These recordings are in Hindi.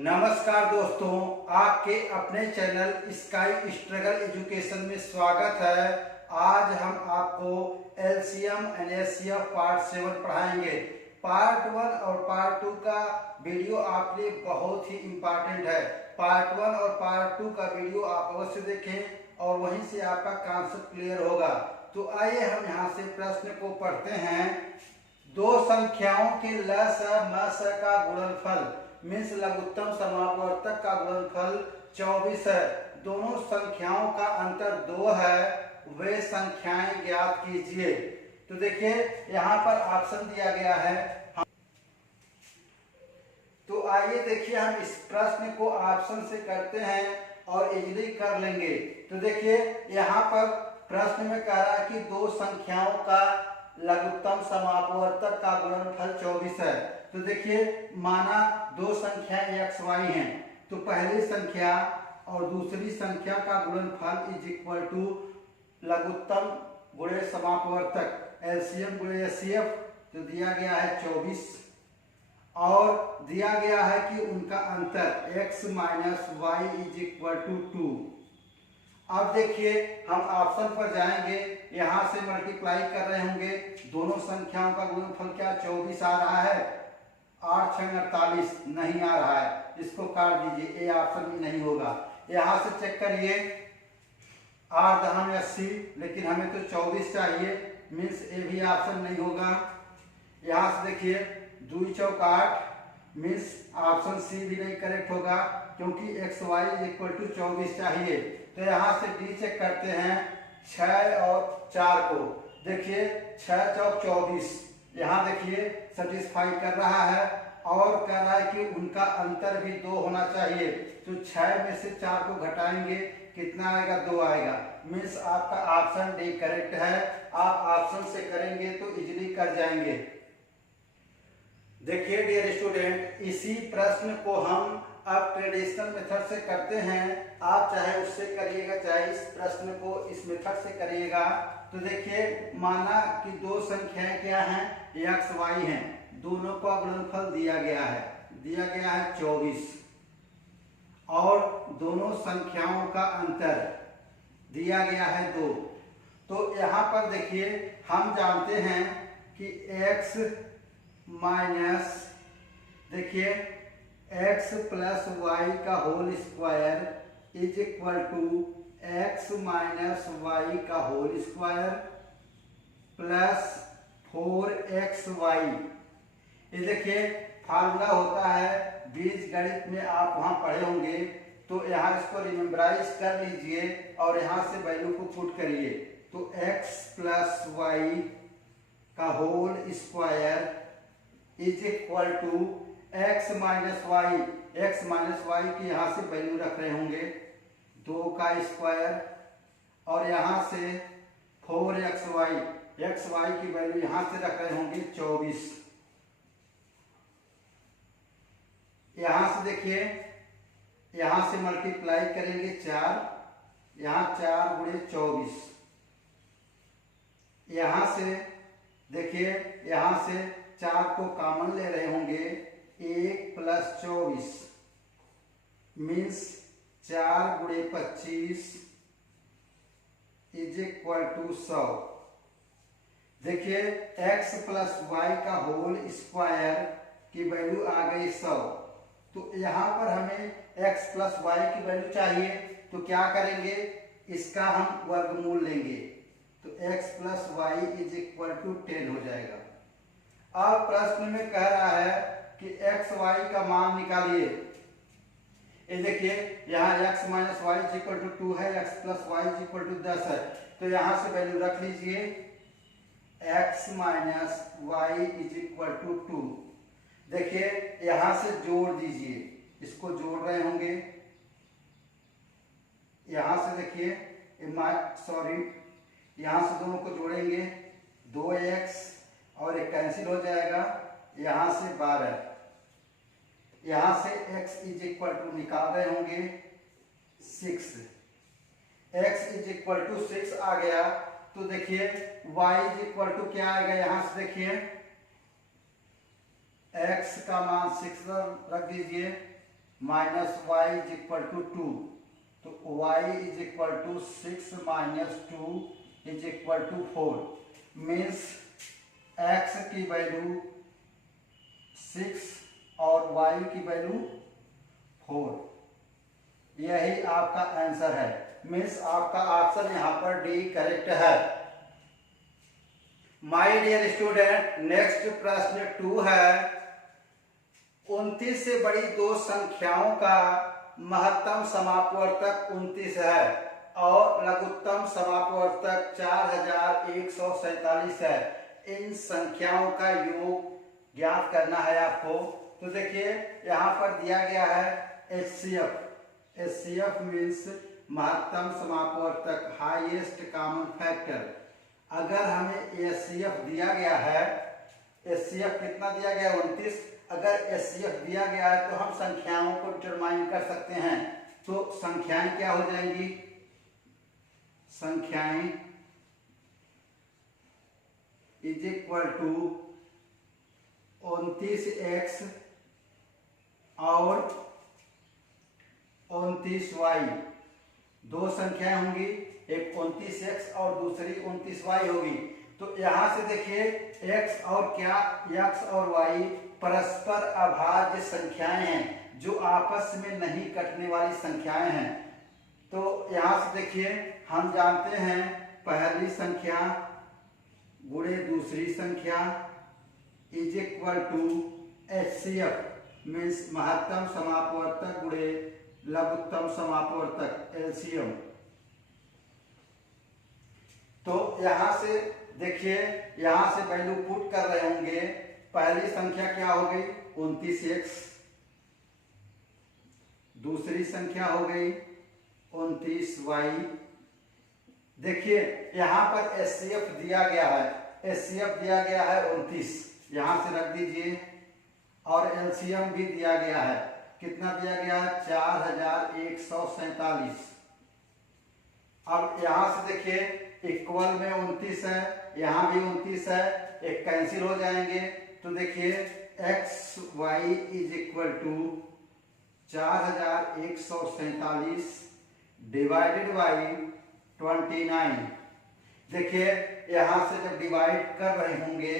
नमस्कार दोस्तों, आपके अपने चैनल स्काई स्ट्रगल एजुकेशन में स्वागत है। आज हम आपको एलसीएम एनएचसीएफ पार्ट 7 पढ़ाएंगे। पार्ट 1 और पार्ट 2 का वीडियो आपके लिए बहुत ही इम्पोर्टेंट है। पार्ट 1 और पार्ट 2 का वीडियो आप अवश्य देखें और वहीं से आपका कॉन्सेप्ट क्लियर होगा। तो आइए हम यहाँ से प्रश्न को पढ़ते हैं। दो संख्याओं के लस मस का गुणनफल मीन्स लघुत्तम समापवर्तक का गुणनफल 24 है। दोनों संख्याओं का अंतर 2 है, वे संख्याएं ज्ञात कीजिए। तो देखिए यहाँ पर ऑप्शन दिया गया है। तो आइए देखिए हम इस प्रश्न को ऑप्शन से करते हैं और इजीली कर लेंगे। तो देखिए यहाँ पर प्रश्न में कह रहा है कि दो संख्याओं का लघुत्तम समापवर्तक का गुणनफल 24 है। तो देखिए माना दो संख्याएं x y हैं, तो पहली संख्या और दूसरी संख्या का गुणनफल इज इक्वल टू लघुत्तम गुणे समापवर्तक एलसीएम गुणे एचसीएफ। तो दिया गया है 24 और दिया गया है कि उनका अंतर x minus y is equal to 2। अब देखिए हम ऑप्शन पर जाएंगे, यहां से मल्टीप्लाई कर रहे होंगे। दोनों संख्याओं का गुणनफल क्या 24 आ रहा है, 8 6 48 नहीं आ रहा है, इसको काट दीजिए, ए ऑप्शन भी नहीं होगा। यहां से चेक करिए 8 10 80, लेकिन हमें तो 24 चाहिए, मीन्स ए भी ऑप्शन नहीं होगा। यहां से देखिए 2 चौक 8 मीन्स ऑप्शन सी भी नहीं करेक्ट होगा, क्योंकि x y is equal to 24 चाहिए। तो यहाँ से डी चेक करते हैं 6 और 4 को। देखिए 6 चौक 24, यहाँ देखिए सेटिस्फाई कर रहा है और कह रहा है कि उनका अंतर भी 2 होना चाहिए। तो 6 में से 4 को घटाएंगे, कितना आएगा, 2 आएगा। मीन्स आपका ऑप्शन डी करेक्ट है। आप ऑप्शन से करेंगे तो इजीली कर जाएंगे। देखिए डियर स्टूडेंट, इसी प्रश्न को हम अब ट्रेडिशनल मेथड से करते हैं। आप चाहे उससे करिएगा, चाहे इस प्रश्न को इस मेथड से करिएगा। तो देखिए माना कि दो संख्याएं क्या हैं, x y हैं, दोनों का गुणनफल दिया गया है 24 और दोनों संख्याओं का अंतर दिया गया है 2। तो यहाँ पर देखिए हम जानते हैं कि x माइनस देखिए x प्लस वाई का whole square is equal to x minus y का होल स्क्वायर प्लस 4xy। ये देखिए फार्मूला होता है बीज गणित में, आप वहां पढ़े होंगे। तो यहाँ इसको रिमेम्बराइज कर लीजिए और यहाँ से वैल्यू को पुट करिए। तो x प्लस वाई का whole square is equal to x minus y की यहाँ से वैल्यू रख रहे होंगे 2 का स्क्वायर और यहाँ से 4xy की वैल्यू यहाँ से रख रहे होंगे 24। यहाँ से देखिए यहाँ से मल्टीप्लाई करेंगे 4, यहाँ 4 गुणे 24। यहाँ से देखिए यहाँ से 4 को कॉमन ले रहे होंगे, 1 प्लस 24 मीन्स 4 गुणे 25 इज इक्वल टू 100। देखिए x प्लस वाई का होल स्क्वायर की वैल्यू आ गई 100। तो यहाँ पर हमें x प्लस वाई की वैल्यू चाहिए, तो क्या करेंगे, इसका हम वर्गमूल लेंगे। तो x plus y is equal to 10 हो जाएगा। अब प्रश्न में कह रहा है कि x y का मान निकालिए। ये देखिए यहाँ x minus y is equal to 2 है, x plus y is equal to 10 है। तो यहाँ से वैल्यू रख लीजिए, x minus y is equal to 2। देखिए यहाँ से जोड़ दीजिए, इसको जोड़ रहे होंगे। यहाँ से देखिए यहाँ से दोनों को जोड़ेंगे, 2x और एक कैंसिल हो जाएगा, यहाँ से 12, यहाँ से x इज इक्वल टू निकाल रहे होंगे 6, x इज इक्वल टू 6 आ गया। तो देखिए y इज इक्वल टू क्या आएगा, यहाँ से देखिए x का मान 6 रख दीजिए minus y is equal to 2, तो y इज इक्वल टू 6 माइनस 2 is equal to 4, means x की वैल्यू 6 और y की वैल्यू 4। यही आपका आंसर है, मीन्स आपका ऑप्शन यहाँ पर डी करेक्ट है। माय डियर स्टूडेंट, नेक्स्ट प्रश्न 2 है। 29 से बड़ी दो संख्याओं का महत्तम समापवर्तक 29 है और लघुत्तम समापवर्तक 4147 है। इन संख्याओं का योग ज्ञात करना है आपको। तो देखिए यहाँ पर दिया गया है HCF। HCF मीन्स महत्तम समापवर्तक, हाईएस्ट कॉमन फैक्टर। अगर हमें HCF दिया गया है, HCF कितना दिया गया है 29, अगर HCF दिया गया है तो हम संख्याओं को डिटरमाइन कर सकते हैं। तो संख्याएं क्या हो जाएंगी, संख्याएं इज इक्वल टू 29x और 29y। दो संख्याएं होंगी, एक 29x और दूसरी 29y होगी। तो यहां से देखिए x और क्या, x और y परस्पर अभाज्य संख्याएं हैं जो आपस में नहीं कटने वाली संख्याएं हैं। तो यहां से देखिए हम जानते हैं पहली संख्या गुणे दूसरी संख्या is equal to HCF means महत्तम समापवर्तक गुणे लघुत्तम समापवर्तक LCM। तो यहां से देखिए यहां से वैल्यू पुट कर रहे होंगे। पहली संख्या क्या हो गई 29x, दूसरी संख्या हो गई 29y। देखिए यहां पर HCF दिया गया है, HCF दिया गया है 29, यहां से रख दीजिए। और LCM भी दिया गया है, कितना दिया गया है 4147। अब यहां से देखिए इक्वल में 29 है, यहां भी 29 है, एक कैंसिल हो जाएंगे। तो देखिए XY is equal to 4147 divided by 29। देखिए यहां से जब डिवाइड कर रहे होंगे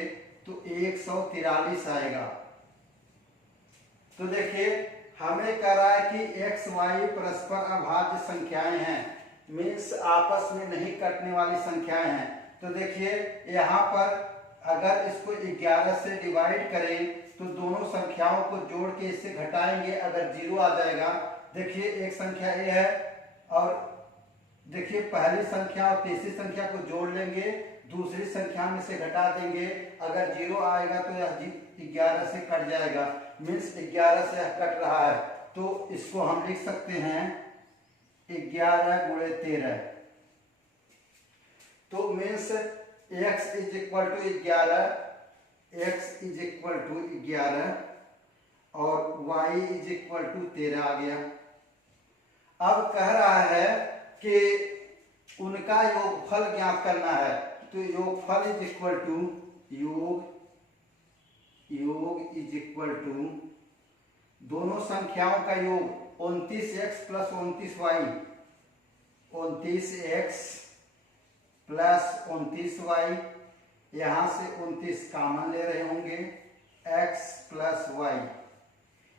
तो 143 आएगा। तो देखिए हमें कह रहा है कि XY परस्पर अभाज्य संख्याएं हैं, मीन्स आपस में नहीं कटने वाली संख्याएं हैं। तो देखिए यहाँ पर अगर इसको 11 से डिवाइड करें तो दोनों संख्याओं को जोड़ के इससे घटाएंगे, अगर 0 आ जाएगा। देखिए एक संख्या ये है और देखिए पहली संख्या और तीसरी संख्या को जोड़ लेंगे, दूसरी संख्या में से घटा देंगे, अगर 0 आएगा तो यह 11 से कट जाएगा, मीन्स 11 से कट रहा है। तो इसको हम लिख सकते हैं 11 गुणे 13। तो means x is equal to 11, x is equal to 11 और y इज इक्वल टू 13 आ गया। अब कह रहा है कि उनका योगफल ज्ञात करना है। तो योगफल इज इक्वल टू योग इज इक्वल टू दोनों संख्याओं का योग 29x plus 29y, 29x plus 29y, यहां से 29 कॉमन ले रहे होंगे, x प्लस y,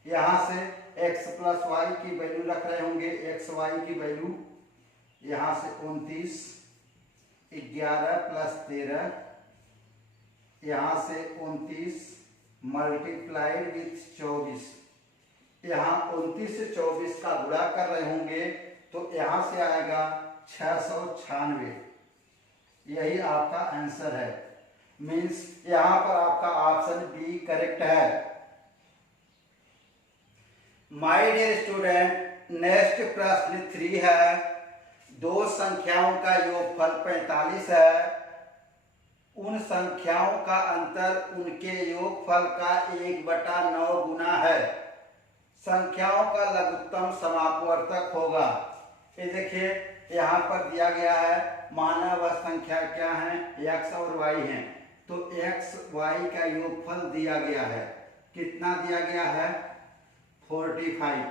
यहां से x प्लस y की वैल्यू रख रहे होंगे, xy की वैल्यू, यहां से 29, 11 प्लस 13, यहां से 29 मल्टीप्लाइड विथ 24, यहाँ 29 से 24 का गुणा कर रहे होंगे तो यहां से आएगा 696। यही आपका आंसर है, मीन्स यहां पर आपका ऑप्शन बी करेक्ट है। माय डियर स्टूडेंट, नेक्स्ट प्रश्न 3 है। दो संख्याओं का योगफल 45 है। उन संख्याओं का अंतर उनके योगफल का 1/9 गुना है। संख्याओं का लघुत्तम समापवर्तक होगा। ये देखिए यहाँ पर दिया गया है, माना वह संख्या क्या है, x और y हैं। तो x y का योगफल दिया गया है, कितना दिया गया है 45।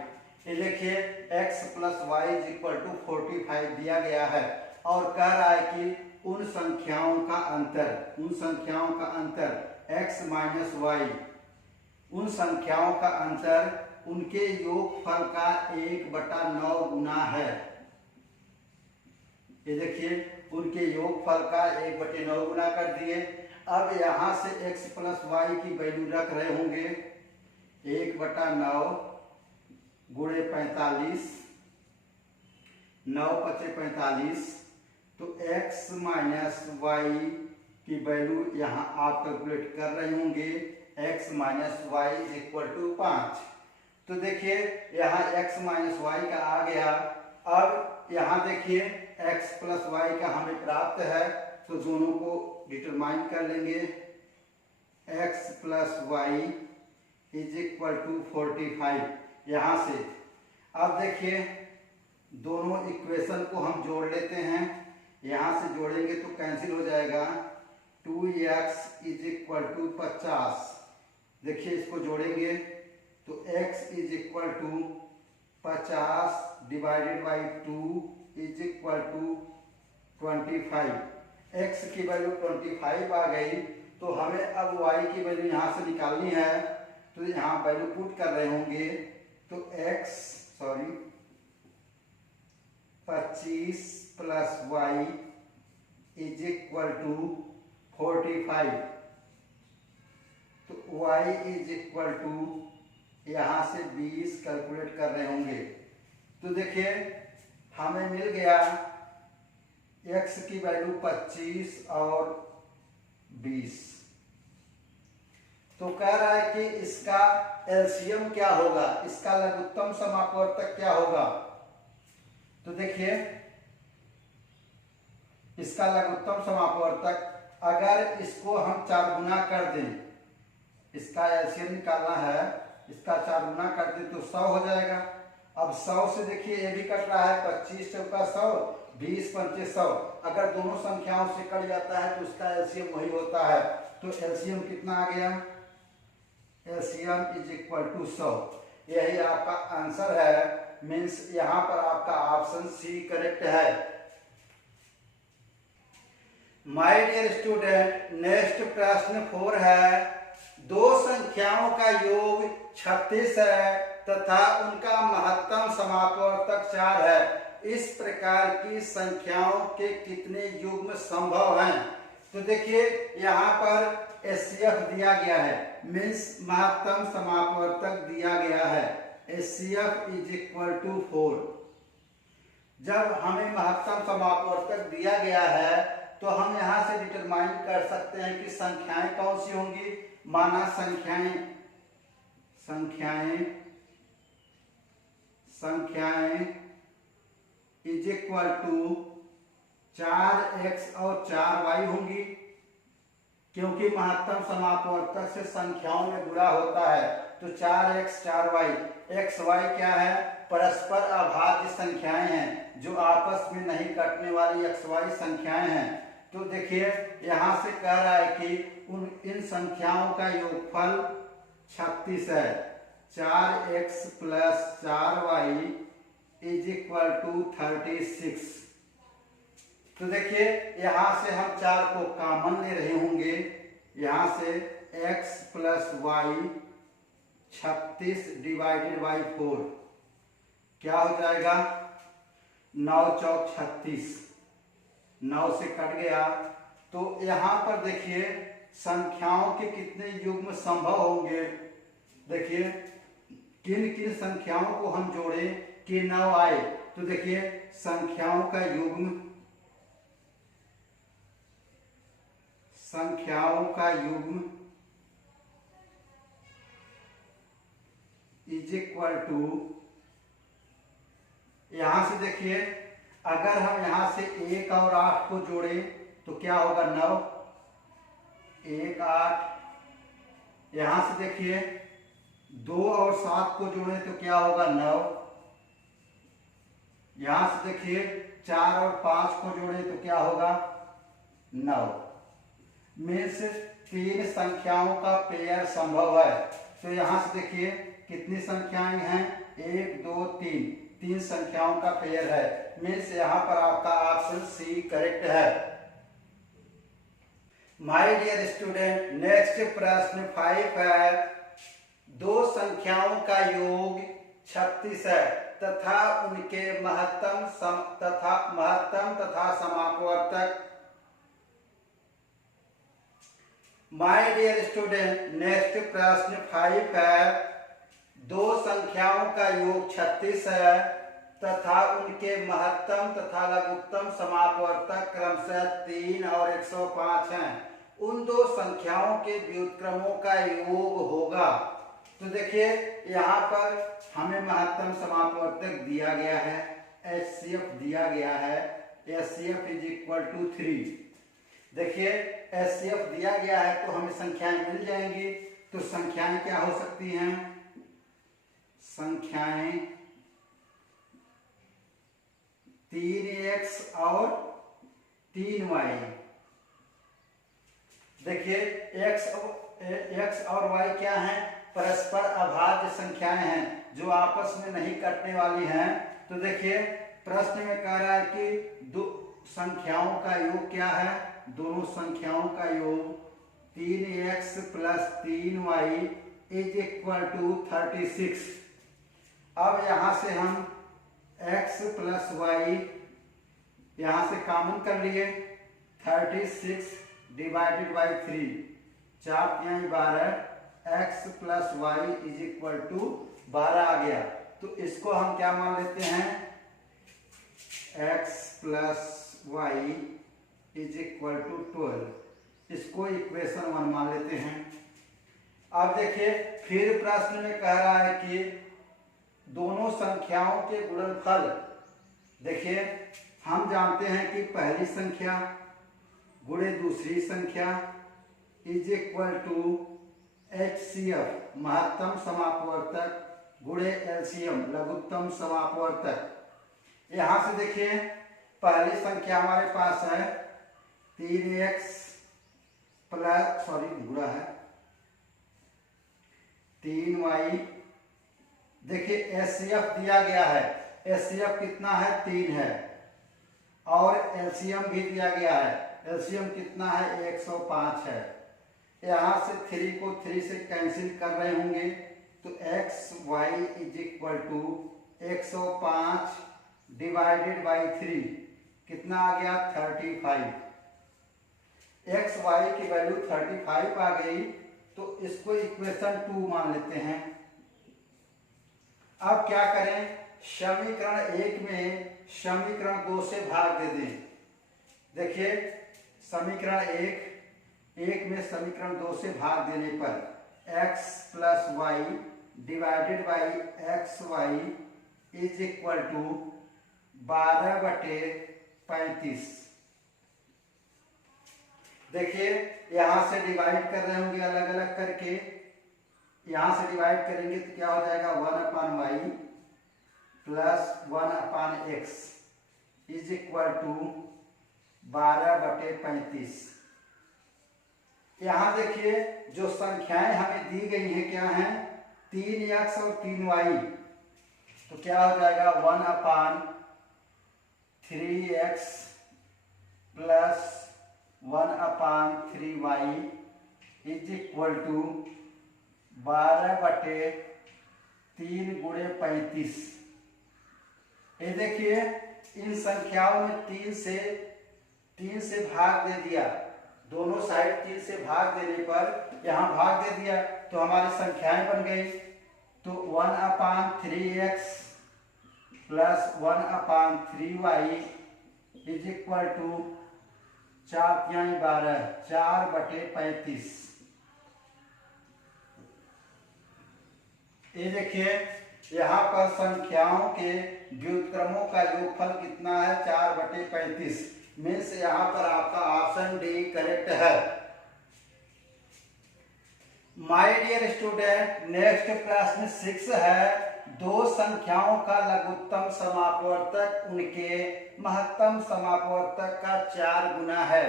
ये देखिए x plus y is equal to 45 दिया गया है और कह रहा है कि उन संख्याओं का अंतर x माइनस वाई, उन संख्याओं का अंतर उनके योगफल का 1/9 गुना है। ये देखिए उनके योगफल का 1/9 गुना कर दिए। अब यहाँ से x प्लस वाई की वैल्यू रख रहे होंगे 1/9 गुणे 45, 9 × 45, तो x माइनस वाई की वैल्यू यहाँ आप कैलकुलेट कर रहे होंगे x minus y is equal to 5। तो देखिए यहाँ x माइनस वाई का आ गया। अब यहाँ देखिए x प्लस वाई का हमें प्राप्त है, तो दोनों को डिटरमाइन कर लेंगे। x plus y is equal to 45 यहाँ से। अब देखिए दोनों इक्वेशन को हम जोड़ लेते हैं, यहाँ से जोड़ेंगे तो कैंसिल हो जाएगा। 2x is equal to 50। देखिए इसको जोड़ेंगे तो x is equal to 50 divided by 2 is equal to 25। x की वैल्यू 25 आ गई, तो हमें अब y की वैल्यू यहाँ से निकालनी है, तो यहाँ वैल्यू पुट कर रहे होंगे। तो 25 plus y is equal to 45। तो y इज इक्वल टू यहाँ से 20 कैलकुलेट कर रहे होंगे। तो देखिए हमें मिल गया x की वैल्यू 25 और 20। तो कह रहा है कि इसका एलसीएम क्या होगा, इसका लघुत्तम समापवर्तक क्या होगा। तो देखिए इसका लघुत्तम समापवर्तक अगर इसको हम 4 गुना कर दें, इसका एलसीएम निकालना है, इसका 4 गुना कर दें तो 100 हो जाएगा। अब 100 से देखिए ये भी कट रहा है, 25 चौका 100, 20 पंचे 100। अगर दोनों संख्याओं से कट जाता है तो उसका एलसीएम वही होता है। तो एलसीएम कितना आ गया, एलसीएम इज इक्वल टू 100। यही आपका आंसर है, मीन्स यहाँ पर आपका ऑप्शन सी करेक्ट है। माय डियर स्टूडेंट, नेक्स्ट प्रश्न 4 है। दो संख्याओं का योग 36 है तथा उनका महत्तम समापवर्तक 4 है। इस प्रकार की संख्याओं के कितने युग्म संभव हैं। तो देखिए यहाँ पर एचसीएफ दिया गया है, मीन्स महत्तम समापवर्तक दिया गया है। HCF is equal to 4। जब हमें महत्तम समापवर्तक दिया गया है तो हम यहाँ से डिटरमाइन कर सकते हैं कि संख्याएं कौन सी होंगी। माना संख्याएं इज इक्वल टू 4x और 4y होंगी, क्योंकि महत्तम समापवर्तक से संख्याओं में गुणा होता है। तो 4x 4y, xy क्या है, परस्पर अभाज्य संख्याएं हैं जो आपस में नहीं कटने वाली xy संख्याएं हैं। तो देखिए यहाँ से कह रहा है कि इन संख्याओं का योगफल 36 है। 4x plus 4y is equal to 36। तो देखिए यहाँ से हम 4 को कॉमन ले रहे होंगे, यहाँ से x plus y 36 divided by 4 क्या हो जाएगा, 9 चौक 36, 9 से कट गया। तो यहाँ पर देखिए संख्याओं के कितने युग्म संभव होंगे। देखिए किन किन संख्याओं को हम जोड़े कि 9 आए। तो देखिए संख्याओं का युग्म इज इक्वल टू, यहां से देखिए अगर हम यहां से 1 और 8 को जोड़े तो क्या होगा, 9, 1 8। यहां से देखिए 2 और 7 को जोड़े तो क्या होगा, 9। यहां से देखिए 4 और 5 को जोड़े तो क्या होगा, 9। मीन्स 3 संख्याओं का पेयर संभव है। तो यहां से देखिए कितनी संख्याएं हैं? 1 2 3, 3 संख्याओं का पेयर है। मीन्स यहाँ पर आपका ऑप्शन सी करेक्ट है। माय डियर स्टूडेंट, नेक्स्ट प्रश्न 5 है। दो संख्याओं का योग 36 है तथा उनके महत्तम तथा समापवर्तक। माय डियर स्टूडेंट, नेक्स्ट प्रश्न 5 है। दो संख्याओं का योग 36 है तथा उनके महत्तम तथा लघुत्तम समापवर्तक क्रमशः 3 और 105 हैं। उन दो संख्याओं के व्युत्क्रमों का योग होगा। तो देखिए यहाँ पर हमें महत्तम समापवर्तक दिया गया है, HCF दिया गया है, HCF = 3। देखिए HCF दिया गया है तो हमें संख्याएं मिल जाएंगी। तो संख्याएं क्या हो सकती हैं? संख्याएं 3x और 3y। देखिए x और y क्या हैं? परस्पर अभाज्य संख्याएं हैं जो आपस में नहीं कटने वाली हैं। तो देखिए प्रश्न में कह रहा है कि दो संख्याओं का योग क्या है? दोनों संख्याओं का योग 3x + 3y = 36। अब यहां से हम x + y यहां से कॉमन कर लिए, 36 / 3, 4 × 12, x + y = 12 आ गया। तो इसको हम क्या मान लेते हैं? x + y = 12। इसको इक्वेशन 1 मान लेते हैं। अब देखिए फिर प्रश्न में कह रहा है कि दोनों संख्याओं के गुणनफल। देखिए हम जानते हैं कि पहली संख्या गुणे दूसरी संख्या = HCF महत्तम समापवर्तक गुणे LCM लघुत्तम समापवर्तक। यहां से देखिए पहली संख्या हमारे पास है 3x गुणा है 3y। देखिए HCF दिया गया है, HCF कितना है? 3 है। और LCM भी दिया गया है, LCM कितना है? 105 है। यहाँ से 3 को 3 से कैंसिल कर रहे होंगे तो xy = 105 / 3 कितना आ गया? 35। xy की वैल्यू 35 आ गई तो इसको इक्वेशन 2 मान लेते हैं। अब क्या करें? समीकरण 1 में समीकरण 2 से भाग दे दें। देखिए समीकरण 1 में समीकरण 2 से भाग देने पर x + y / xy = 12/35। देखिए यहां से डिवाइड कर रहे होंगे अलग अलग करके। यहां से डिवाइड करेंगे तो क्या हो जाएगा? 1/y + 1/x = 12/35। यहां देखिए जो संख्याएं हमें दी गई हैं क्या हैं? 3x और 3y। तो क्या हो जाएगा? 1/3x + 1/3y = 12/3 × 35। ये देखिए इन संख्याओं में 3 से भाग दे दिया। दोनों साइड 3 से भाग देने पर यहाँ भाग दे दिया तो हमारी संख्याएं बन गई। तो 1/3x + 1/3y = 4 × 12, 4/35। ये देखिए यहाँ पर संख्याओं के व्युत्क्रमों का योगफल कितना है? 4/35। मीन्स यहाँ पर आपका ऑप्शन डी करेक्ट है। माय डियर स्टूडेंट, नेक्स्ट प्रश्न 6 है। दो संख्याओं का लघुत्तम समापवर्तक उनके महत्तम समापवर्तक का 4 गुना है,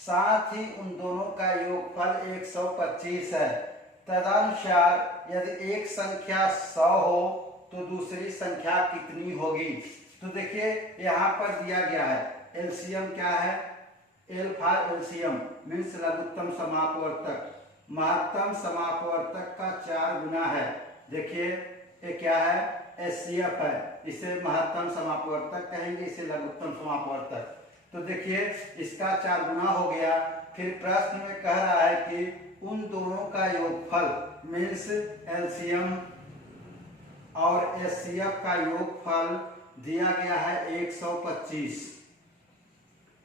साथ ही उन दोनों का योगफल 125 है। तदनुसार यदि एक संख्या 100 हो तो दूसरी संख्या कितनी होगी। तो देखिए यहाँ पर दिया गया है एलसीएम क्या है, एल फॉर एलसीएम मीन्स लघुत्तम समापवर्तक, महत्तम समापवर्तक का 4 गुना है। देखिए ये क्या है, एचसीएफ है, इसे महत्तम समापवर्तक कहेंगे, इसे लघुत्तम समापवर्तक। तो देखिए इसका 4 गुना हो गया। फिर प्रश्न में कह रहा है कि उन दोनों का योगफल मीन्स एलसीएम और एचसीएफ का योगफल दिया गया है 125।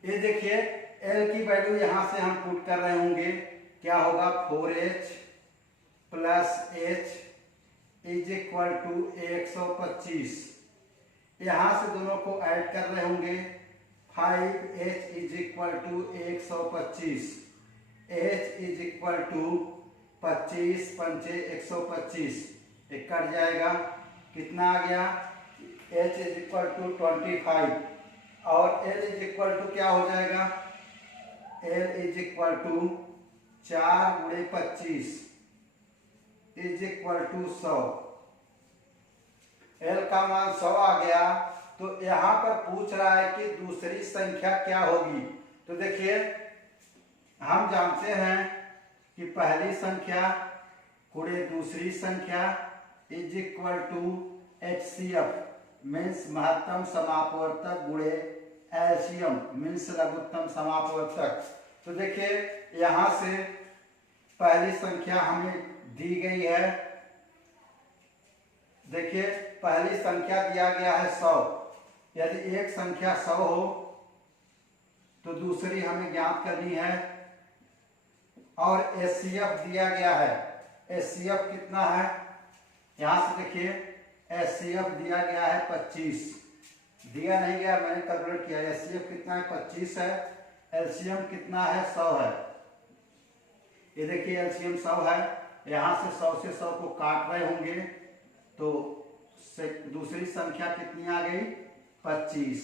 ये देखिए एल की वैल्यू यहां से हम पुट कर रहे होंगे, क्या होगा 4h plus h is equal to 125। यहां से दोनों को ऐड कर रहे होंगे, 5h is equal to 125, h is equal to 25 पंचे 125, एक कट जाएगा, कितना आ गया h इज इक्वल टू 25 और l इज इक्वल टू क्या हो जाएगा, l इज इक्वल टू 4 गुणे 25 इज इक्वल टू 100। l का मान 100 आ गया। तो यहां पर पूछ रहा है कि दूसरी संख्या क्या होगी। तो देखिए हम जानते हैं कि पहली संख्या गुणे दूसरी संख्या is equal to HCF means महत्तम समापवर्तक गुणे एलसीएम मीन्स लघुत्तम समापवर्तक। तो देखिए यहां से पहली संख्या हमें दी गई है, देखिए पहली संख्या दिया गया है 100। यदि एक संख्या 100 हो तो दूसरी हमें ज्ञात करनी है। और एचसीएफ दिया गया है, एचसीएफ कितना है, यहां से देखिए एचसीएफ दिया गया है 25, दिया नहीं गया मैंने कैलकुलेट किया, एचसीएफ कितना है 25 है, एलसीएम कितना है 100 है। ये देखिए एलसीएम 100 है, यहां से 100 से 100 को काट रहे होंगे तो दूसरी संख्या कितनी आ गई 25,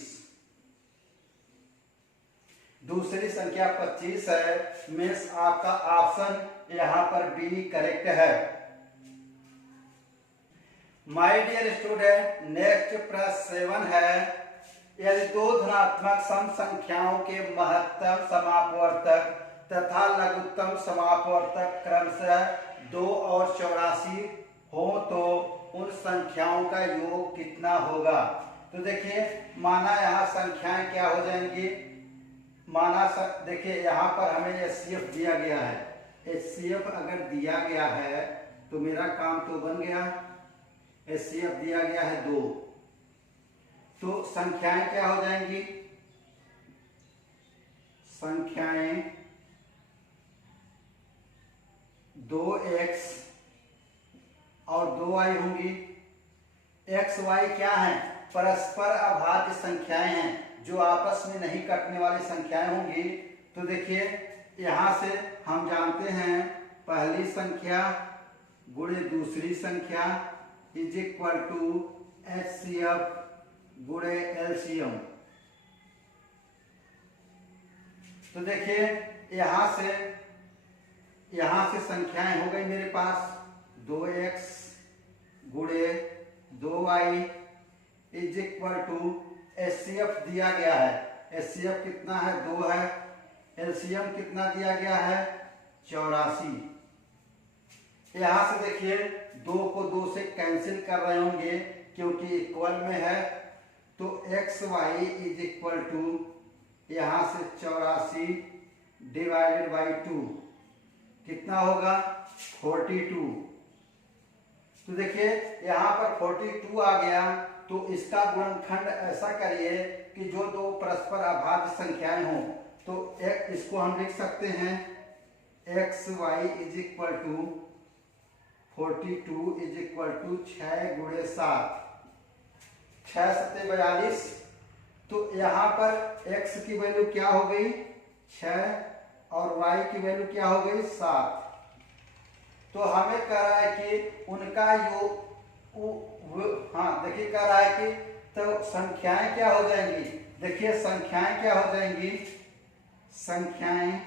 दूसरी संख्या 25 है। मीन्स आपका ऑप्शन यहां पर बी करेक्ट है। माय डियर स्टूडेंट नेक्स्ट प्रश्न 7 है, यदि दो धनात्मक सम संख्याओं के महत्तम समापवर्तक तथा लघुत्तम समापवर्तक क्रमशः 2 और 84 हो तो उन संख्याओं का योग कितना होगा। तो देखिए माना यहाँ संख्याएं क्या हो जाएंगी, माना देखिए यहाँ पर हमें एचसीएफ दिया गया है, एचसीएफ अगर दिया गया है तो मेरा काम तो बन गया, एचसीएफ दिया गया है 2, तो संख्याएं क्या हो जाएंगी, संख्याएं 2x और 2y होंगी। x y क्या है, परस्पर अभाज्य संख्याएं हैं जो आपस में नहीं कटने वाली संख्याएं होंगी। तो देखिए यहां से हम जानते हैं पहली संख्या गुणे दूसरी संख्या इज इक्वल टू एचसीएफ गुणे एलसीएम। तो देखिए यहां से संख्याएं हो गई मेरे पास 2x गुणे 2y is equal to HCF दिया गया है, एचसीएफ कितना है 2 है, एलसीएम कितना दिया गया है 84। यहां से देखिए 2 को 2 से कैंसिल कर रहे होंगे क्योंकि इक्वल में है, तो x y is equal to यहां से 84 डिवाइडेड बाई 2 कितना होगा 42। तो देखिए यहाँ पर 42 आ गया, तो इसका गुणनखंड ऐसा करिए कि जो दो परस्पर अभाज्य संख्याएं हों, तो इसको हम लिख सकते हैं x y is equal to 42 is equal to 6 गुणे 7, 6 सत्ते 42। तो यहाँ पर x की वैल्यू क्या हो गई 6 और y की वैल्यू क्या हो गई 7। तो हमें कह रहा है कि उनका योग, हाँ देखिए कह रहा है कि तो संख्याएं क्या हो जाएंगी, देखिए संख्याएं क्या हो जाएंगी, संख्याएं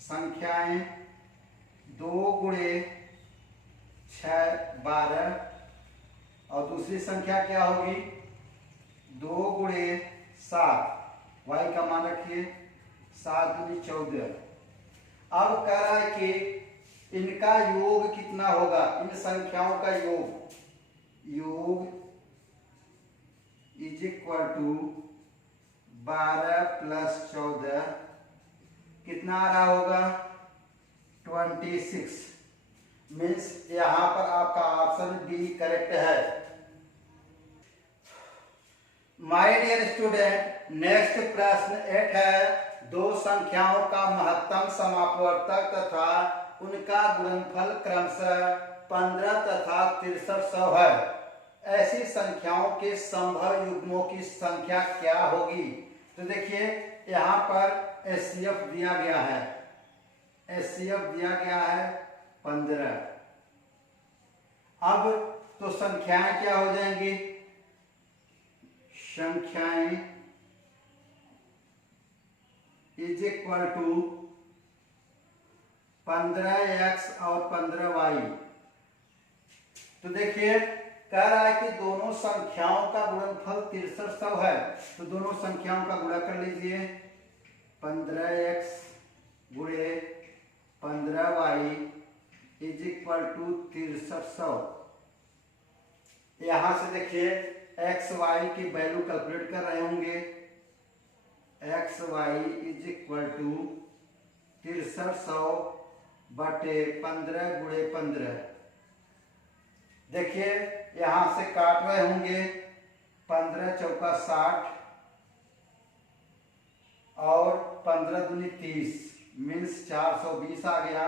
संख्याएं 2 गुणे 6 12 और दूसरी संख्या क्या होगी 2 गुणे 7, y का मान रखिए 7 दूनी 14। अब कह रहा है कि इनका योग कितना होगा, इन संख्याओं का योग इज इक्वल टू 12 प्लस 14 कितना आ रहा होगा 26। मीन्स यहां पर आपका ऑप्शन बी करेक्ट है। माय डियर स्टूडेंट, नेक्स्ट प्रश्न 8 है। दो संख्याओं का महत्तम समापवर्तक तथा उनका गुणनफल क्रमशः 15 तथा 6300 है। ऐसी संख्याओं के संभव युग्मों की संख्या क्या होगी। तो देखिए यहाँ पर एचसीएफ दिया गया है, एचसीएफ दिया गया है 15। अब तो संख्याएं क्या हो जाएंगी, संख्याएं इज इक्वल टू 15x और 15y। तो देखिए कह रहा है कि दोनों संख्याओं का गुणनफल 6300 है, तो दोनों संख्याओं का गुणा कर लीजिए 15x गुणे 15y इज इक्वल टू 6300। यहां से देखिए एक्स वाई की वैल्यू कैलकुलेट कर रहे होंगे, x y is equal to 6300 बटे 15 गुणे 15। देखिए यहां से काट रहे होंगे 15 चौका 60 और 15 दूनी 30 मीन्स 420 आ गया।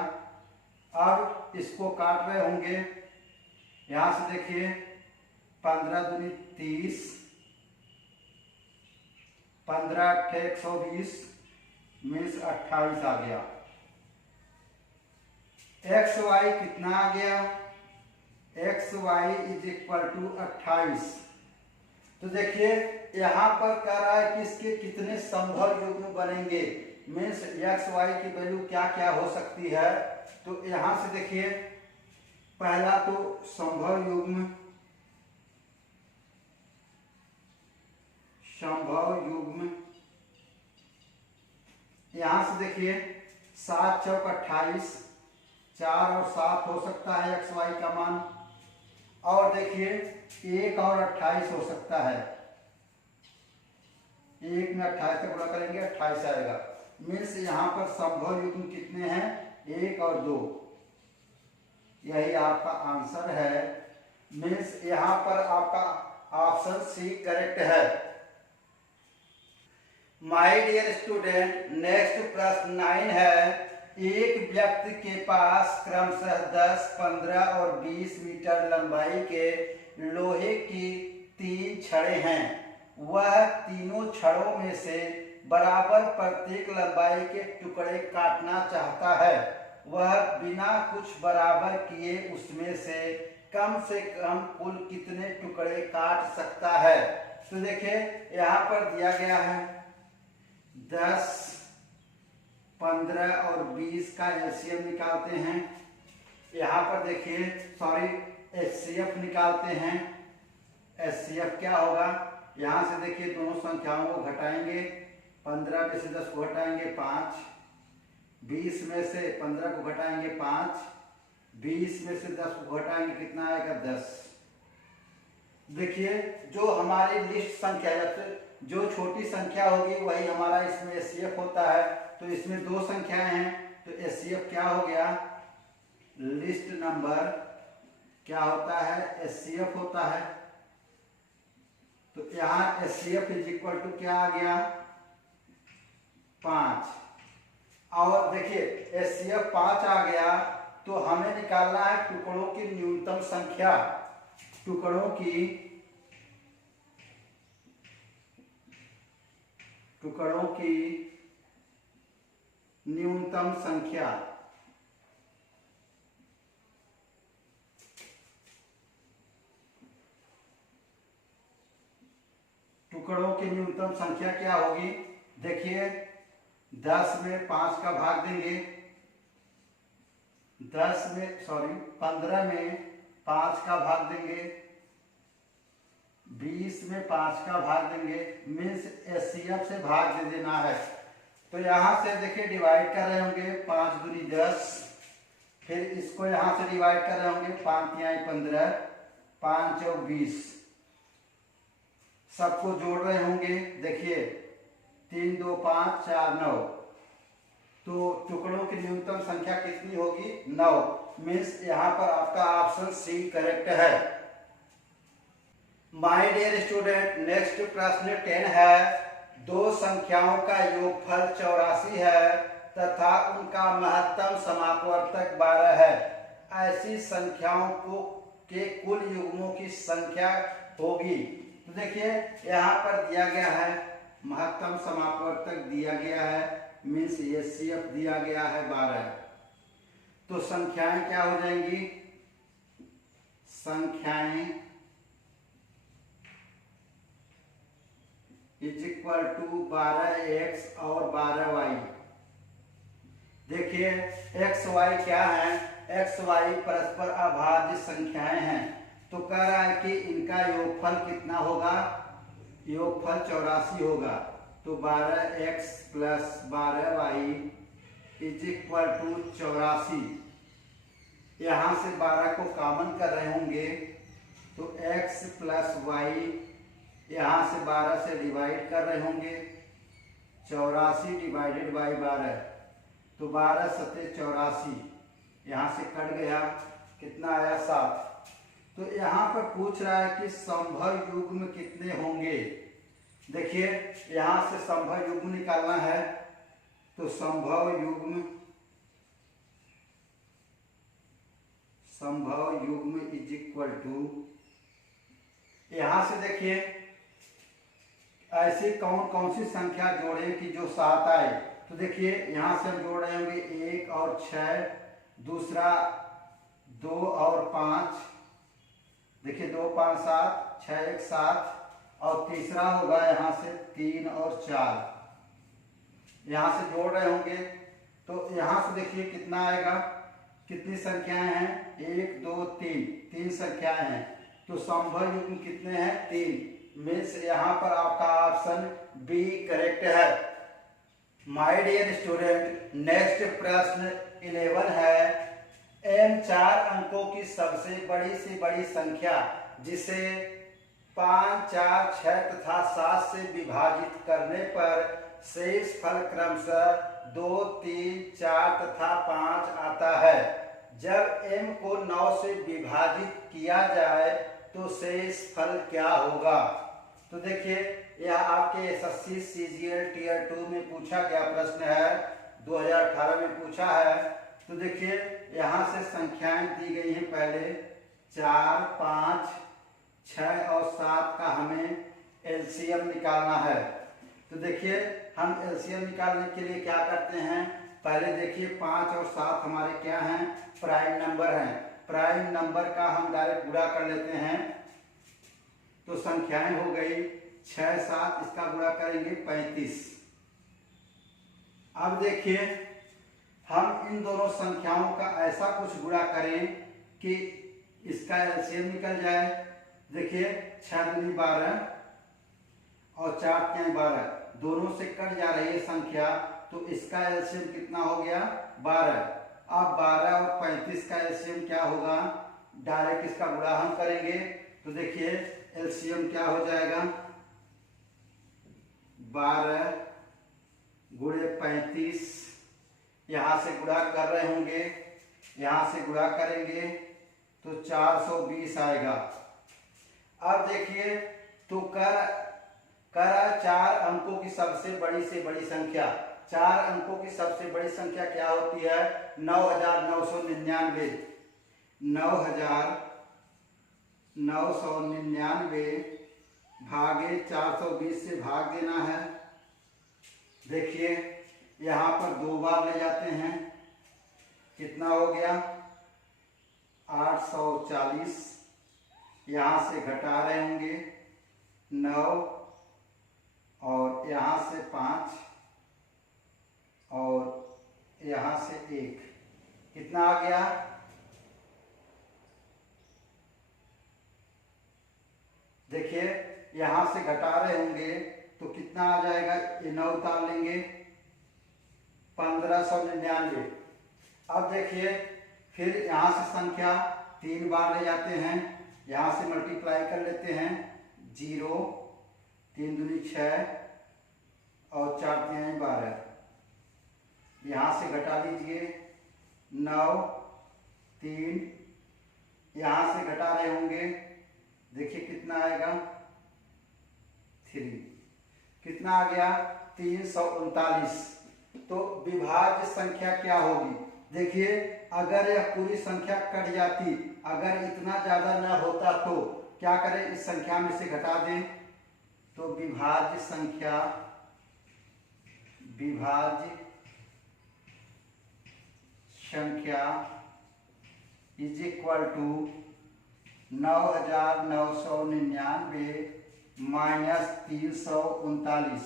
अब इसको काट रहे होंगे, यहां से देखिए 15 दूनी 30, 15 अट्ठे 120 मीन्स 28 आ गया। एक्स वाई कितना आ गया, x y is equal to 28। तो देखिए यहां पर कह रहा है कि इसके कितने संभव युग्म बनेंगे, मीन्स एक्स वाई की वैल्यू क्या क्या हो सकती है। तो यहां से देखिए पहला तो संभव युग्म, संभव युग्म यहां से देखिए 7 चौक 28, 4 और 7 हो सकता है एक्स वाई का मान, और देखिए 1 और 28 हो सकता है, 1 में 28 का गुणा करेंगे 28 आएगा। मीन्स यहाँ पर संभव युग्म कितने हैं, 1 और 2, यही आपका आंसर है। मीन्स यहाँ पर आपका ऑप्शन सी करेक्ट है। माय डियर स्टूडेंट, नेक्स्ट प्रश्न 9 है। एक व्यक्ति के पास क्रमशः 10, 15 और 20 मीटर लंबाई के लोहे की 3 छड़ें हैं। वह तीनों छड़ों में से बराबर प्रत्येक लंबाई के टुकड़े काटना चाहता है। वह बिना कुछ बराबर किए उसमें से कम कुल कितने टुकड़े काट सकता है। तो देखिए यहाँ पर दिया गया है 10, 15 और 20 का एलसीएम निकालते हैं। यहाँ पर देखिए सॉरी एचसीएफ निकालते हैं। एचसीएफ क्या होगा, यहाँ से देखिए दोनों संख्याओं को घटाएंगे, 15 में से 10 को घटाएंगे 5, 20 में से 15 को घटाएंगे 5, 20 में से 10 को घटाएंगे कितना आएगा 10। देखिए जो हमारी लिस्ट संख्या जो छोटी संख्या होगी वही हमारा इसमें एचसीएफ होता है। तो इसमें 2 संख्याएं हैं, तो एचसीएफ क्या हो गया, लिस्ट नंबर क्या होता है, एचसीएफ होता है। तो यहाँ एचसीएफ इज इक्वल टू क्या आ गया 5। और देखिए एचसीएफ 5 आ गया, तो हमें निकालना है टुकड़ों की न्यूनतम संख्या, टुकड़ों की न्यूनतम संख्या। टुकड़ों की न्यूनतम संख्या क्या होगी, देखिए 10 में 5 का भाग देंगे 15 में 5 का भाग देंगे, 20 में 5 का भाग देंगे, मीन्स एचसीएफ से भाग दे देना है। तो यहाँ से देखिए डिवाइड कर रहे होंगे 5 दूनी 10, फिर इसको यहाँ से डिवाइड कर रहे होंगे 5 तिहाई 15, 5 और 20, सबको जोड़ रहे होंगे। देखिए 3 2 5 4 9, तो टुकड़ों की न्यूनतम संख्या कितनी होगी? 9, मीन्स यहाँ पर आपका ऑप्शन सी करेक्ट है। माय डियर स्टूडेंट, नेक्स्ट प्रश्न 10 है। दो संख्याओं का योगफल 84 है तथा उनका महत्तम समापवर्तक 12 है। ऐसी संख्याओं को के कुल युग्मों की संख्या होगी। तो देखिए यहाँ पर दिया गया है, महत्तम समापवर्तक दिया गया है, मीन्स एचसीएफ दिया गया है 12। तो संख्याएं क्या हो जाएंगी? संख्याएं इज इक्वल टू 12x और 12y। देखिए एक्स वाई क्या है? एक्स वाई परस्पर अभाज्य संख्याएं हैं। तो कह रहा है कि इनका योगफल कितना होगा? योगफल 84 होगा। तो 12x plus 12y is equal to 84। यहाँ से 12 को कॉमन कर रहे होंगे तो x प्लस वाई, यहाँ से 12 से डिवाइड कर रहे होंगे, 84 डिवाइडेड बाई 12, तो 12 सत्ते 84, यहाँ से कट गया, कितना आया? 7। तो यहाँ पर पूछ रहा है कि संभव युग्म कितने होंगे। देखिए यहाँ से संभव युग्म निकालना है, तो संभव युग्म इज इक्वल टू, यहाँ से देखिए ऐसी कौन कौन सी संख्या जोड़े कि जो 7 आए। तो देखिए यहाँ से हम जोड़ रहे होंगे 1 और 6, दूसरा 2 और 5, देखिए 2 5 7, 6 1 7, और तीसरा होगा यहाँ से 3 और 4, यहाँ से जोड़ रहे होंगे। तो यहाँ से देखिए कितना आएगा, कितनी संख्याएं हैं? 1 2 3, 3 संख्याएं हैं। तो संभव युग्म कितने हैं? 3, मीन्स यहाँ पर आपका ऑप्शन बी करेक्ट है। माय डियर स्टूडेंट, नेक्स्ट प्रश्न 11 है। m 4 अंकों की सबसे बड़ी से बड़ी संख्या जिसे 5 4 6 तथा 7 से विभाजित करने पर शेष फल क्रमशः 2 3 4 तथा 5 आता है। जब m को 9 से विभाजित किया जाए तो शेष फल क्या होगा? तो देखिए यह आपके एसएससी सीजीएल टीयर 2 में पूछा गया प्रश्न है, 2018 में पूछा है। तो देखिए यहाँ से संख्याएं दी गई हैं, पहले 4 5 6 और 7 का हमें एलसीएम निकालना है। तो देखिए हम एलसीएम निकालने के लिए क्या करते हैं? पहले देखिए 5 और 7 हमारे क्या हैं? प्राइम नंबर हैं। प्राइम नंबर का हम डायरेक्ट गुणा कर लेते हैं। तो संख्याएं हो गई 6 7, इसका गुणा करेंगे 35। अब देखिए हम इन दोनों संख्याओं का ऐसा कुछ गुणा करें कि इसका एलसीएम निकल जाए। देखिए 6 दूनी 12 और 4 तिहाई 12, दोनों से कट जा रही है संख्या, तो इसका एलसीएम कितना हो गया? 12। अब 12 और 35 का एलसीएम क्या होगा? डायरेक्ट इसका गुणा हम करेंगे। तो देखिए एलसीएम क्या हो जाएगा? 12 गुणे 35, यहाँ से गुणा कर रहे होंगे, यहाँ से गुणा करेंगे तो 420 आएगा। अब देखिए तो कर 4 अंकों की सबसे बड़ी से बड़ी संख्या, 4 अंकों की सबसे बड़ी संख्या क्या होती है? 9999। 9999 भागे 420 से भाग देना है। देखिए यहाँ पर 2 बार ले जाते हैं, कितना हो गया? 840। यहाँ से घटा रहे होंगे 9 और यहाँ से 5 और यहाँ से 1, कितना आ गया, देखिए यहां से घटा रहे होंगे तो कितना आ जाएगा, ये 9 उतार लेंगे, 1599। अब देखिए फिर यहां से संख्या 3 बार ले जाते हैं, यहां से मल्टीप्लाई कर लेते हैं, 0, 3 दूनी 6 और 4 तिहाई 12, यहां से घटा लीजिए 9, 3, यहां से घटा रहे होंगे, देखिए कितना आएगा, 3, कितना आ गया, 339। तो विभाज्य संख्या क्या होगी, देखिए अगर यह पूरी संख्या कट जाती, अगर इतना ज्यादा न होता तो क्या करें, इस संख्या में से घटा दें, तो विभाज्य संख्या, विभाज्य संख्या इज इक्वल टू 9999 माइनस 339।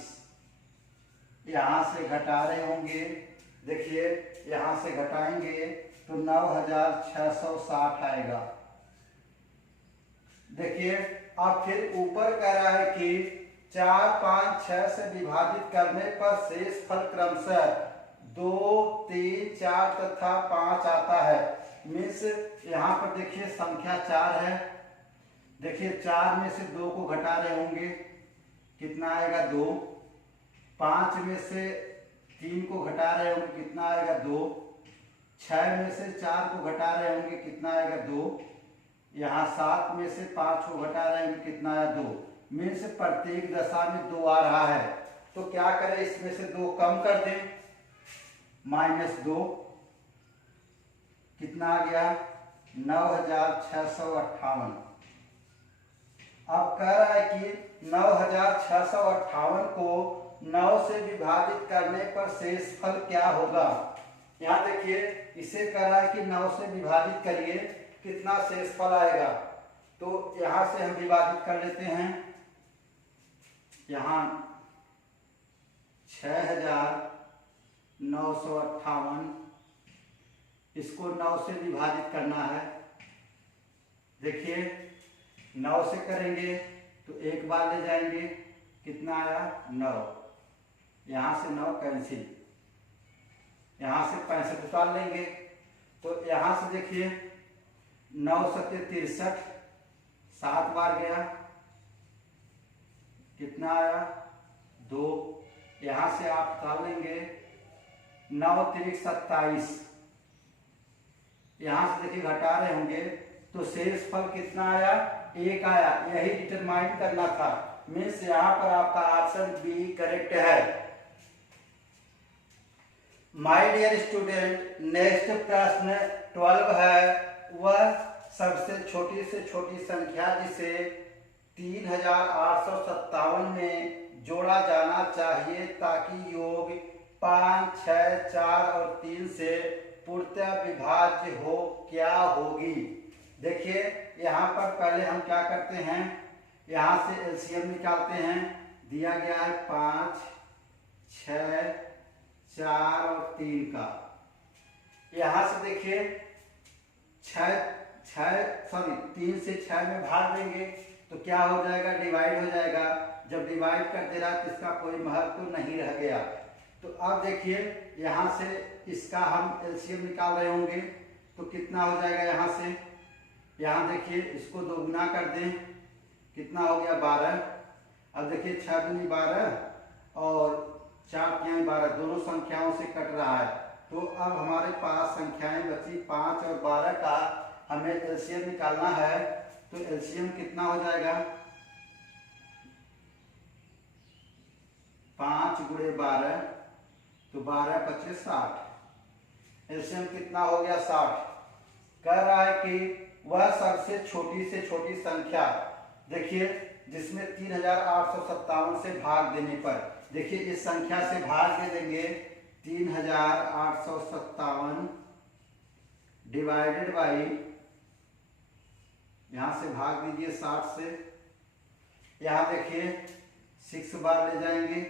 यहां से घटा रहे होंगे, देखिए यहां से घटाएंगे तो 9660 आएगा। देखिए अब फिर ऊपर कह रहा है कि 4, 5, 6 से विभाजित करने पर शेष फल क्रमशः 2, 3, 4 तथा 5 आता है। मीन्स यहाँ पर देखिए संख्या 4 है, देखिए 4 में से 2 को घटा रहे होंगे, कितना आएगा 2, 5 में से 3 को घटा रहे होंगे, कितना आएगा 2, 6 में से 4 को घटा रहे होंगे, कितना आएगा 2, यहाँ 7 में से 5 को घटा रहे होंगे, कितना आया 2। मीन्स प्रत्येक दशा में 2 आ रहा है, तो क्या करें, इसमें से 2 कम कर दें, -2, कितना आ गया 9658। अब कह रहा है कि 9658 को 9 से विभाजित करने पर शेष फल क्या होगा। यहाँ देखिए इसे कह रहा है कि 9 से विभाजित करिए, कितना शेष फल आएगा, तो यहां से हम विभाजित कर लेते हैं, यहाँ 6958, इसको 9 से विभाजित करना है, देखिए 9 से करेंगे तो एक बार ले जाएंगे, कितना आया 9, यहां से 9 कैंसिल, यहां से 65 उतार लेंगे, तो यहां से देखिए 9 सत्ते 63, 7 बार गया, कितना आया 2, यहां से आप उतार लेंगे, 9 3 27, यहां से देखिए घटा रहे होंगे तो शेष फल कितना आया, 1 आया, यही डिटरमाइन करना था। मीन्स यहां पर आपका ऑप्शन बी करेक्ट है। माय डियर स्टूडेंट, नेक्स्ट प्रश्न 12 है, वह सबसे छोटी से छोटी संख्या जिसे 3857 में जोड़ा जाना चाहिए ताकि योग 5, 6, 4 और 3 से पूर्णतः विभाज्य हो, क्या होगी। देखिए यहाँ पर पहले हम क्या करते हैं, यहाँ से एलसीएम निकालते हैं, दिया गया है 5, 6, 4 और 3 का। यहाँ से देखिए 3 से 6 में भाग देंगे तो क्या हो जाएगा, डिवाइड हो जाएगा। जब डिवाइड कर दे रहा है तो इसका कोई महत्व तो नहीं रह गया। तो अब देखिए यहाँ से इसका हम एलसीएम निकाल रहे होंगे तो कितना हो जाएगा, यहाँ से यहाँ देखिए इसको 2 गुना कर दें, कितना हो गया 12। अब देखिए 6 दूनी 12 और 4 तिहाई 12, दोनों संख्याओं से कट रहा है, तो अब हमारे पास संख्याएं बची 5 और 12 का हमें एलसीएम निकालना है। तो एलसीएम कितना हो जाएगा, 5 गुणे 12, तो 12 25 60, एलसीएम कितना हो गया 60। कह रहा है कि वह सबसे छोटी से छोटी संख्या, देखिए जिसमें 3857 से भाग देने पर, देखिए इस संख्या से भाग दे देंगे 3857 डिवाइडेड बाई, यहां से भाग दीजिए 60 से, यहां देखिए 6 बार ले जाएंगे,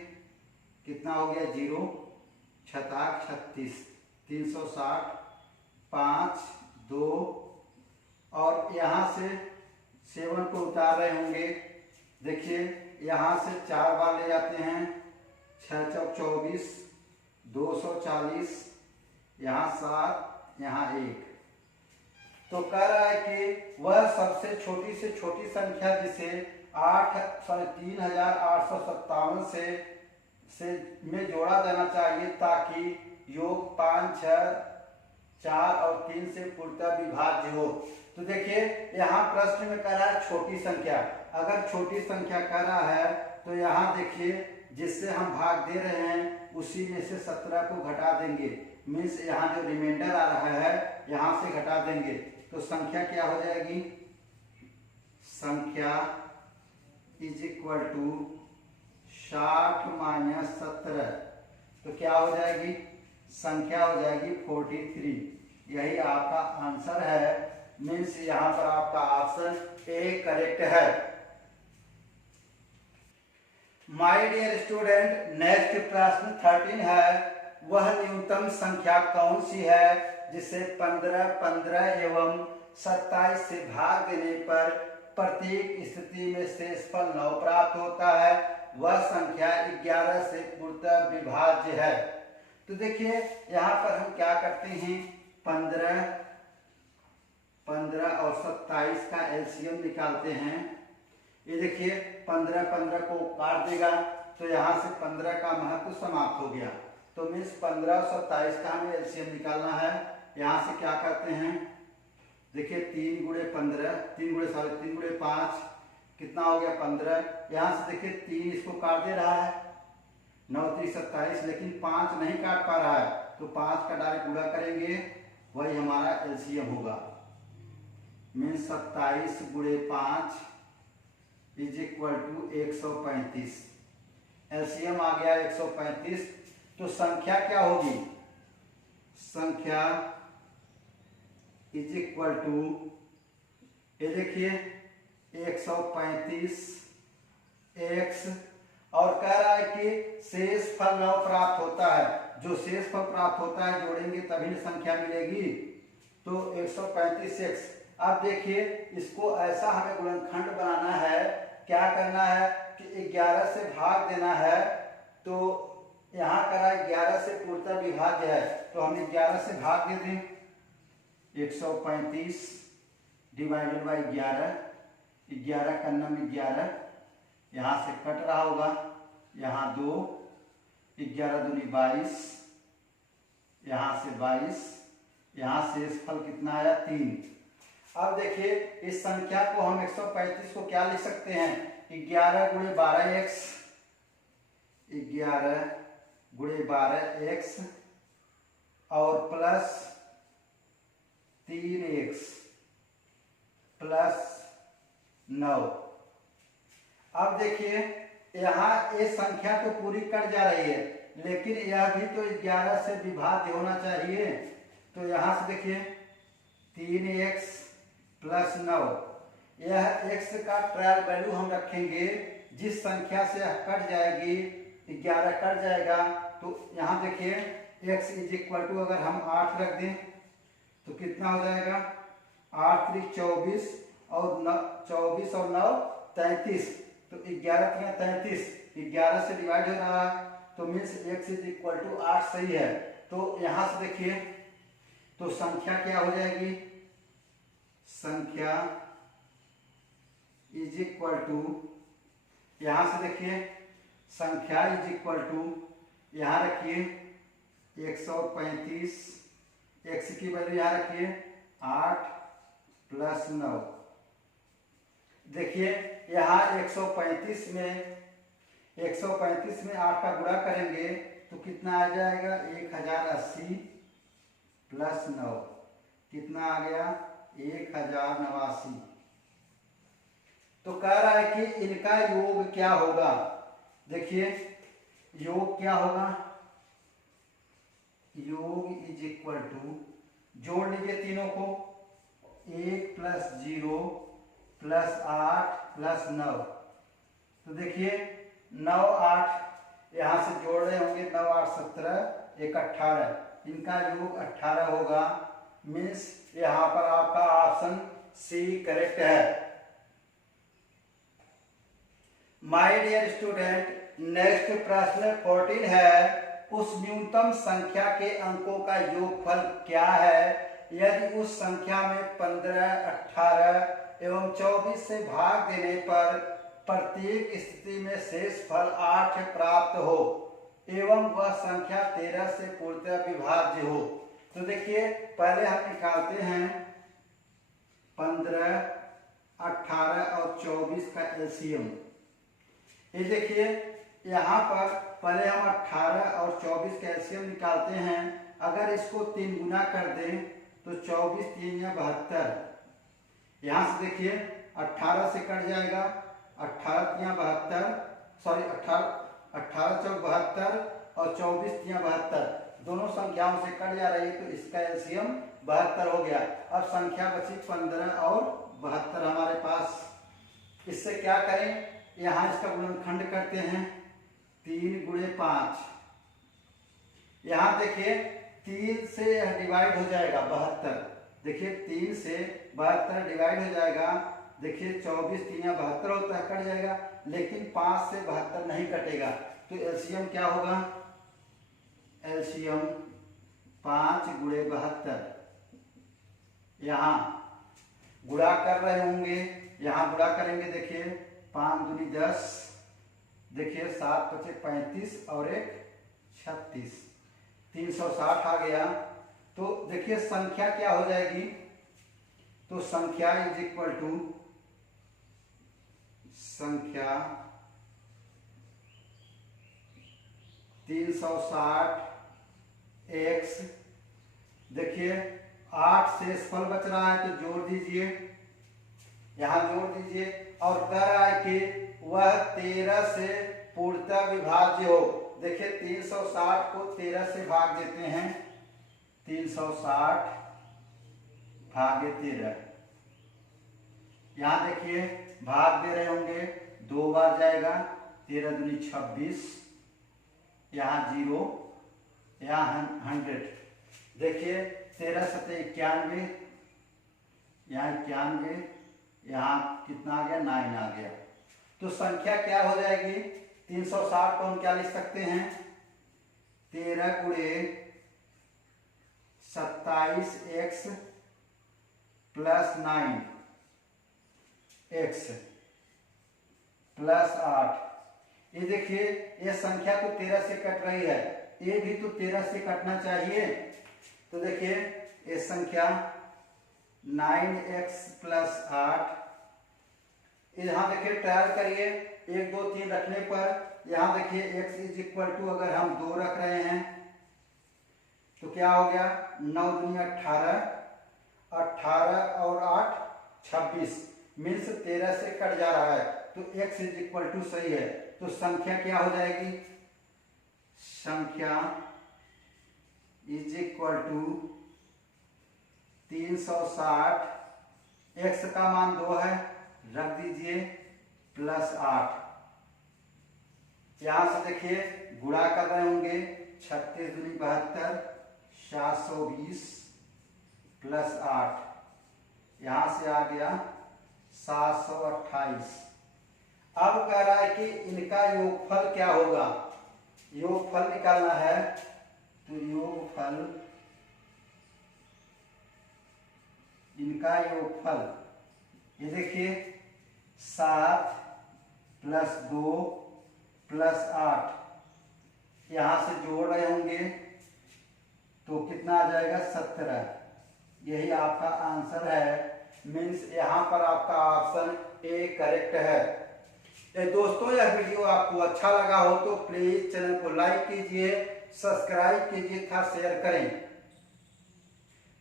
कितना हो गया 0, 36 36, 360, 5 2 और यहाँ से 7 को उतार रहे होंगे। देखिए यहाँ से 4 बार ले जाते हैं, 6 चौक 24, 240, यहाँ 7, यहाँ 1। तो कह रहा है कि वह सबसे छोटी से छोटी संख्या जिसे 3857 से में जोड़ा जाना चाहिए ताकि योग 5, 6, 4 और 3 से पूर्णतः विभाज्य हो। तो देखिए यहाँ प्रश्न में कह रहा है छोटी संख्या। अगर छोटी संख्या कह रहा है तो यहाँ देखिए जिससे हम भाग दे रहे हैं उसी में से 17 को घटा देंगे, मीन्स यहाँ जो रिमाइंडर आ रहा है यहाँ से घटा देंगे। तो संख्या क्या हो जाएगी? संख्या इज इक्वल टू 60 माइनस 17। तो क्या हो जाएगी? संख्या हो जाएगी 43। यही आपका आंसर है, मीन्स यहाँ पर आपका ऑप्शन ए करेक्ट है। माय डियर स्टूडेंट, नेक्स्ट प्रश्न 13 है। वह न्यूनतम संख्या कौन सी है जिसे 15, 15 एवं 27 से भाग देने पर प्रत्येक स्थिति में शेषफल 9 प्राप्त होता है? वह संख्या 11 से पूर्णतः विभाज्य है। तो देखिए यहाँ पर हम क्या करते हैं, 15 और 27 का एलसीएम निकालते हैं। ये देखिए 15 15 को काट देगा तो यहाँ से 15 का महत्व समाप्त हो गया। तो मीन्स 15 और 27 का हमें एलसीएम निकालना है। यहाँ से क्या करते हैं, देखिए 3 गुणे 15, 3 गुणे 5 कितना हो गया 15। यहाँ से देखिए 3 इसको काट दे रहा है, 9 3 27, लेकिन 5 नहीं काट पा रहा है तो 5 का डायरेक्ट गुणा करेंगे, वही हमारा एलसीएम होगा। मीन्स 27 गुणे 5 इज इक्वल टू 135। एलसीएम आ गया 135। तो संख्या क्या होगी? संख्या इज इक्वल टू, ये देखिए 135 x, और कह रहा है कि शेष फल 9 प्राप्त होता है। जो शेष फल प्राप्त होता है जोड़ेंगे तभी संख्या मिलेगी। तो 135x। अब देखिए इसको ऐसा हमें गुणनखंड बनाना है, क्या करना है कि 11 से भाग देना है। तो यहाँ करा 11 से पूर्णतः विभाज्य है, तो हम 11 से भाग दे दें। 135 डिवाइडेड बाई 11, 11 का नाम 11, यहाँ से कट रहा होगा, यहाँ 2, 11 दूनी 22, यहाँ से 22, यहाँ शेष फल कितना आया 3। अब देखिए इस संख्या को हम 135 को क्या लिख सकते हैं, 11 गुणे 12x, 11 गुणे 12x और प्लस 3x प्लस 9। अब देखिए यहाँ ये संख्या तो पूरी कट जा रही है, लेकिन यह भी तो 11 से विभाज्य होना चाहिए। तो यहाँ से देखिए 3x प्लस 9, यह x का ट्रायल वैल्यू हम रखेंगे। जिस संख्या से यह कट जाएगी 11 कट जाएगा, तो यहाँ देखिए x इज इक्वल टू, अगर हम 8 रख दें तो कितना हो जाएगा, 8 3 24 और 24 और 9 33। तो 11 3 33, 11 से डिवाइड हो रहा है, तो means x is equal to 8 सही है। तो यहाँ से देखिए तो संख्या क्या हो जाएगी, संख्या इज इक्वल टू, यहाँ से देखिए संख्या इज इक्वल टू, यहाँ रखिए 135, x की वैल्यू यहाँ रखिए 8 प्लस 9। देखिए यहाँ 135 में 8 का गुणा करेंगे तो कितना आ जाएगा, 1080 प्लस 9 कितना आ गया, 1089। तो कह रहा है कि इनका योग क्या होगा। देखिए योग क्या होगा, योग इज इक्वल टू, जोड़ लीजिए तीनों को, 1 प्लस 0 प्लस 8 प्लस 9। तो देखिए 9 8 यहाँ से जोड़ रहे होंगे, 9 8 17, 1 18, इनका योग 18 होगा। मीन्स यहाँ पर आपका ऑप्शन सी करेक्ट है। माय डियर स्टूडेंट, नेक्स्ट प्रश्न 14 है, उस न्यूनतम संख्या के अंकों का योगफल क्या है यदि उस संख्या में 15, 18 एवं 24 से भाग देने पर प्रत्येक स्थिति में शेष फल 8 प्राप्त हो एवं वह संख्या 13 से पूर्णतः विभाज्य हो। तो देखिए पहले हम निकालते हैं 15, 18 और 24 का एलसीएम। ये देखिए यहाँ पर पहले हम 18 और 24 का एलसीएम निकालते हैं। अगर इसको 3 गुना कर दें तो 24 3 या 72। यहाँ से देखिए 18 से कट जाएगा, 18 या 72, सॉरी 18 चौक 72 और 24 या 72 दोनों संख्याओं से कट जा रही है, तो इसका एलसीएम 72 हो गया। अब संख्या बची 15 और 72 हमारे पास। इससे क्या करें, यहाँ इसका गुणनखंड करते हैं 3 गुणे 5। यहाँ देखिए 3 से डिवाइड हो जाएगा 72। देखिए 3 से 72 डिवाइड हो जाएगा। देखिए 24 3 या 72 होता है, कट जाएगा, लेकिन 5 से 72 नहीं कटेगा। तो एलसीएम क्या होगा, एलसीएम 5 गुणे 72। यहाँ गुणा कर रहे होंगे, यहाँ गुणा करेंगे। देखिए 5 दूनी 10, देखिए 7 पचे 35 और 1 36, 360 आ गया। तो देखिए संख्या क्या हो जाएगी, तो संख्या इज इक्वल टू संख्या 360 x, देखिए 8 शेषफल बच रहा है तो जोड़ दीजिए, यहाँ जोड़ दीजिए। और कह रहा है कि वह 13 से पूर्णतः विभाज्य हो। देखिए 360 को 13 से भाग देते हैं, 360 भागे 13। यहाँ देखिए भाग दे रहे होंगे, 2 बार जाएगा, 13 दूनी 26, यहाँ 0, यहाँ 100। देखिए 13 सते 91, यहाँ 91, यहाँ कितना आ गया, 9 आ गया। तो संख्या क्या हो जाएगी, 360 को हम क्या लिख सकते हैं, 13 गुणे 27x प्लस 9x प्लस 8। ये देखिए ये संख्या तो 13 से कट रही है, ये भी तो 13 से कटना चाहिए। तो देखिए ये संख्या 9x प्लस 8, यहाँ देखिए ट्रायल करिए, 1 2 3 रखने पर यहाँ देखिए x इज इक्वल टू, अगर हम 2 रख रहे हैं तो क्या हो गया, 9 दूनी 18, 18 और 8 26, मीन्स 13 से कट जा रहा है, तो x इज इक्वल टू सही है। तो संख्या क्या हो जाएगी, संख्या इज इक्वल टू 360, x का मान 2 है, रख दीजिए, प्लस 8। यहां से देखिए गुणा कर रहे होंगे, 36 दूनी 72, 720 प्लस 8, यहां से आ गया 728। अब कह रहा है कि इनका योगफल क्या होगा, योगफल निकालना है। तो योगफल, इनका योगफल ये देखिए 7 प्लस 2 प्लस 8, यहां से जोड़ रहे होंगे तो कितना आ जाएगा, 17। यही आपका आंसर है, मीन्स यहाँ पर आपका ऑप्शन ए करेक्ट है। दोस्तों यह वीडियो आपको अच्छा लगा हो तो प्लीज चैनल को लाइक कीजिए, सब्सक्राइब कीजिए तथा शेयर करें।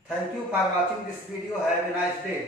Thank you for watching this video. Have a nice day.